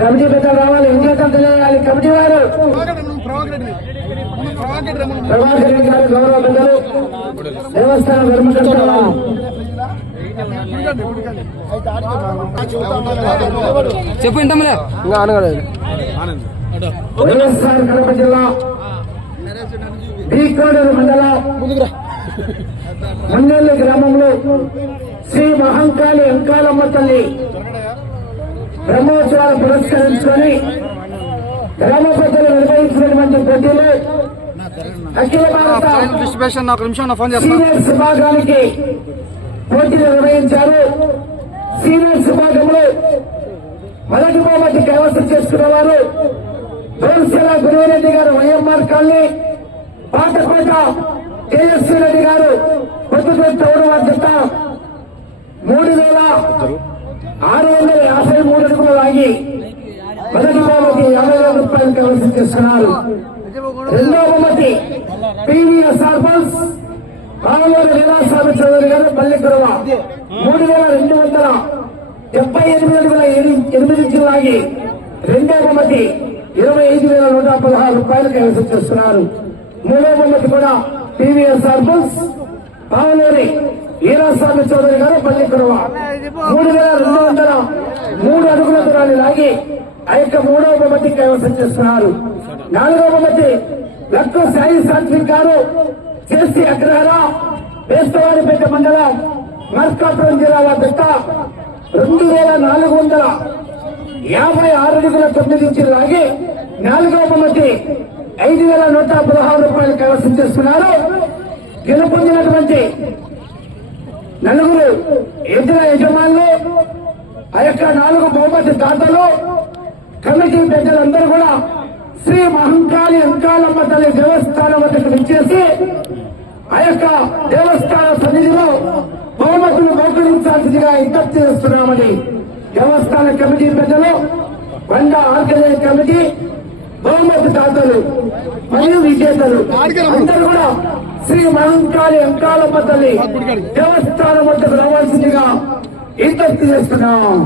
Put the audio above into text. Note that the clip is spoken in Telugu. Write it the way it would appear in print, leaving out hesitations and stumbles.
కమిటీ పెద్ద రావాలి, ఏం చేద్దాం తెలియాలి. కమిటీ వారు ప్రభాకర్ రెడ్డి గారు, గౌరవ పెద్దలు, దేవస్థానం ధర్మకర్తలు చెప్పు. ఇంతమలే వైఎస్ఆర్ కడప జిల్లా బీకోడూరు మండలం మన్నెల్లి గ్రామంలో శ్రీ మహంకాళి అంకాలమ్మ తల్లి బ్రహ్మోత్సవాలు పురస్కరించుకొని గ్రామ పెద్దలు నిర్వహించినటువంటి పోటీలు అఖిల భారత సీనియర్స్ విభాగానికి పోటీలు నిర్వహించారు. సీనియర్స్ విభాగంలో మొదటి బహుమతి కైవసం చేసుకున్న వారు దోర్శల గురువరెడ్డి గారు, వైఎంఆర్ కాలనీ, పాతకోట తేజస్వి రెడ్డి గారు, కొత్తపేట చౌడవ జత 3653 అడుగులు లాగి మొదటి బహుమతి 50,000 రూపాయలు కైవసం చేస్తున్నారు. రెండో బహుమతి పివిఎస్ఆర్ బల్స్ పాలమూరు వీరాస్వామి చౌదరి గారు, పల్లెకురవ 3278 లాగి రెండో బహుమతి 25,116 రూపాయలు కైవసం చేస్తున్నారు. మూడో బహుమతి కూడా పివిఎస్ఆర్ బల్స్ పాలమూరి వీరాస్వామి చౌదరి గారు, పల్లెకురవ 3203 అడుగుల దూరాన్ని లాగి ఆ యొక్క మూడవ బహుమతి కైవసం చేస్తున్నారు. నాలుగవ బహుమతి లక్కు సాయి సాత్విక్ గారు, చేసి అగ్రహార, వేస్తవారిపేట మండలం, మార్కాపురం జిల్లా వద్ద 2456 అడుగుల 9 ఇంచులు లాగి నాలుగవ బహుమతి 5,116 రూపాయలు కైవసం చేస్తున్నారు. గెలుపొందినటువంటి నలుగురు ఎద్దుల యజమానులు, ఆ యొక్క 4 బహుమతి దాతలు, కమిటీ పెద్దలందరూ కూడా శ్రీ మహంకాళి అంకాలమ్మ తల్లి దేవస్థానం వద్దకు విచ్చేసి ఆ యొక్క దేవస్థాన సన్నిధిలో బహుమతులు బహుకరించాల్సిందిగా విజ్ఞప్తి చేస్తున్నామని దేవస్థాన కమిటీ పెద్దలు, బండ ఆర్గనైజ్ కమిటీ, బహుమతి దాతలు మరియు విజేతలు అందరూ కూడా శ్రీ మహంకాళి అంకాలమ్మ తల్లి దేవస్థానం వద్దకు రావాల్సిందిగా విజ్ఞప్తి చేస్తున్నాం.